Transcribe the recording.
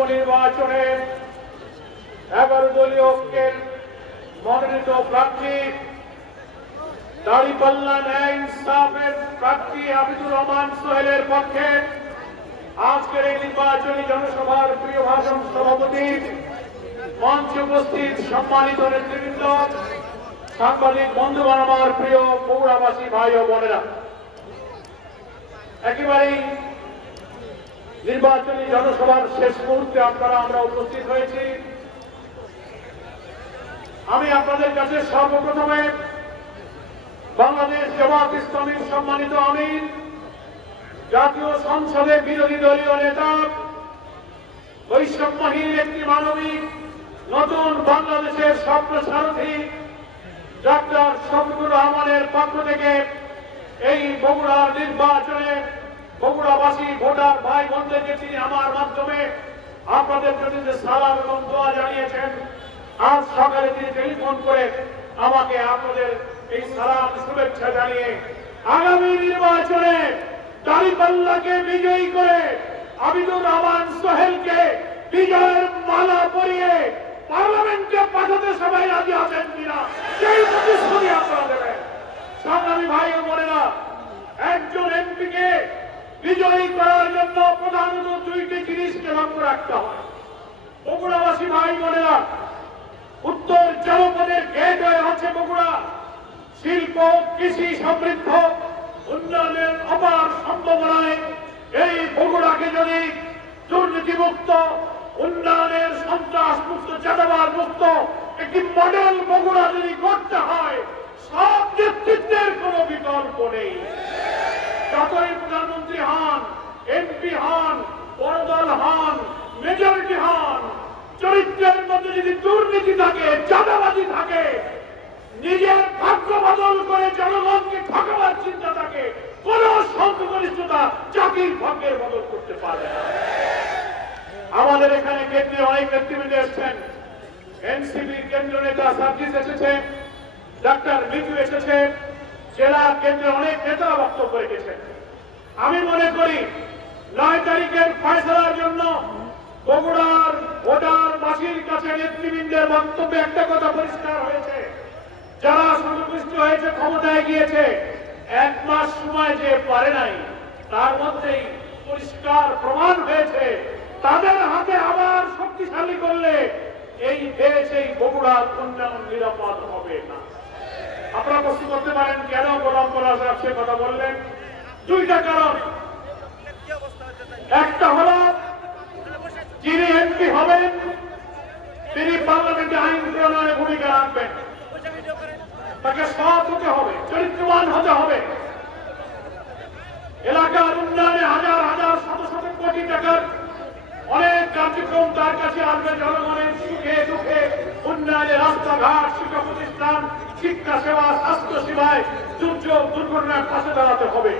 উপনির্বাচনে 11 দলীয় ঐক্যের মনোনীত প্রার্থী দাঁড়িপাল্লা ন্যায় ইনসাফের প্রার্থী আবিদুর রহমান সোহেলের পক্ষে আজকের এই নির্বাচনী জনসভার প্রিয় ভাষণ সভাপতি, মঞ্চে উপস্থিত সম্মানিত নেতৃবৃন্দ, সাংবাদিক বন্ধুগণ, আমার প্রিয় বগুড়াবাসী ভাই ও বোনেরা, একেবারেই নির্বাচনী জনসভার শেষ মুহূর্তে আমরা উপস্থিত হয়েছি। আমি আপনাদের কাছে সর্বপ্রথমে বাংলাদেশ জামাত ইসলামীর সম্মানিত আমির, জাতীয় সংসদে বিরোধী দলীয় নেতা, বৈষম্যহীন একটি মানবিক নতুন বাংলাদেশের স্বপ্ন সারথী ডাক্তার শফিকুর রহমানের পক্ষ থেকে এই বগুড়ার নির্বাচনে বগুড়াবাসী ভোটার ভাই বোনদেরকে তিনি আমার মাধ্যমে আপনাদের প্রতি যে সালাম এবং দোয়া জানিয়েছেন, আজ সকালে তিনি টেলিফোন করে আমাকে আপনাদের এই সালাম শুভেচ্ছা জানিয়ে আগামী নির্বাচনে দাঁড়িপাল্লাকে বিজয়ী করে আবিদুর রহমান সোহেলকে বিজয়ের মালা পরিয়ে পার্লামেন্টে পাঠাতে সবাই রাজি আছেন কিনা সেই প্রতিশ্রুতি আপনারা দেবেন। সংগ্রামী ভাই ও বোনেরা, একজন এমপিকে বিজয়ী করার জন্য প্রধানত দুইটি জিনিসকে লক্ষ্য রাখতে হয়। বগুড়াবাসী ভাই বোনেরা, উত্তর জনপদের গেট হয়ে আছে বগুড়া, শিল্প কৃষি সমৃদ্ধ উন্নয়নের অপার সম্ভাবনায় এই বগুড়াকে যদি দুর্নীতিমুক্ত, উন্নয়নের সন্ত্রাস মুক্ত, চাঁদাবাজ মুক্ত একটি মডেল বগুড়া যদি করতে হয়, সব নেতৃত্বের কোন বিকল্প নেই। যতই প্রধানমন্ত্রী হন, এমপি হন, বড় দল হন, মেজরিটি হন, চরিত্রের মধ্যে যদি দুর্নীতি থাকে, চাঁদাবাজি থাকে, নিজের ভাগ্য বদল করে জনগণকে ঠকাবার চিন্তা থাকে, কোন সংখ্যাগরিষ্ঠতা জাতির ভাগ্যের বদল করতে পারে না। আমাদের এখানে কেন্দ্রীয় অনেক নেতৃবৃন্দ এসেছেন, এনসিপির কেন্দ্রীয় নেতা সার্জিস এসেছে, ডাক্তার মিঠু এসেছে, জেলা কেন্দ্রের অনেক নেতারা বক্তব্য রেখেছেন। আমি মনে করি 9 তারিখের ফয়সালার জন্য বগুড়ার ভোটারবাসীর কাছে নেতৃবৃন্দের বক্তব্যে একটা কথা পরিষ্কার হয়েছে, যারা সংশ্লিষ্ট হয়েছে, ক্ষমতায় গিয়েছে, 1 মাস সময় যে পারে নাই, তার মধ্যেই পরিষ্কার প্রমাণ হয়েছে তাদের হাতে আবার শক্তিশালী করলে এই দেশ, এই বগুড়ার উন্নয়ন নিরাপদ হবে না। আপনারা প্রশ্ন করতে পারেন কেন গোলাম মোল্লা সাহেব সে কথা বললেন? দুইটা কারণ। একটা হলো, যিনি এমপি হবেন তিনি পার্লামেন্টে আইন প্রণয়নে ভূমিকা রাখবেন, তাকে সৎ হতে হবে, চরিত্রবান হতে হবে। এলাকার উন্নয়নে হাজার হাজার শত শত কোটি টাকার অনেক কার্যক্রম তার কাছে আসবে। জনগণের সুখে দুঃখে উন্নয়নে রাস্তাঘাট, শিক্ষা প্রতিষ্ঠান, শিক্ষা সেবা, স্বাস্থ্য সেবায়, দুর্যোগ দুর্ঘটনার পাশে দাঁড়াতে হবে।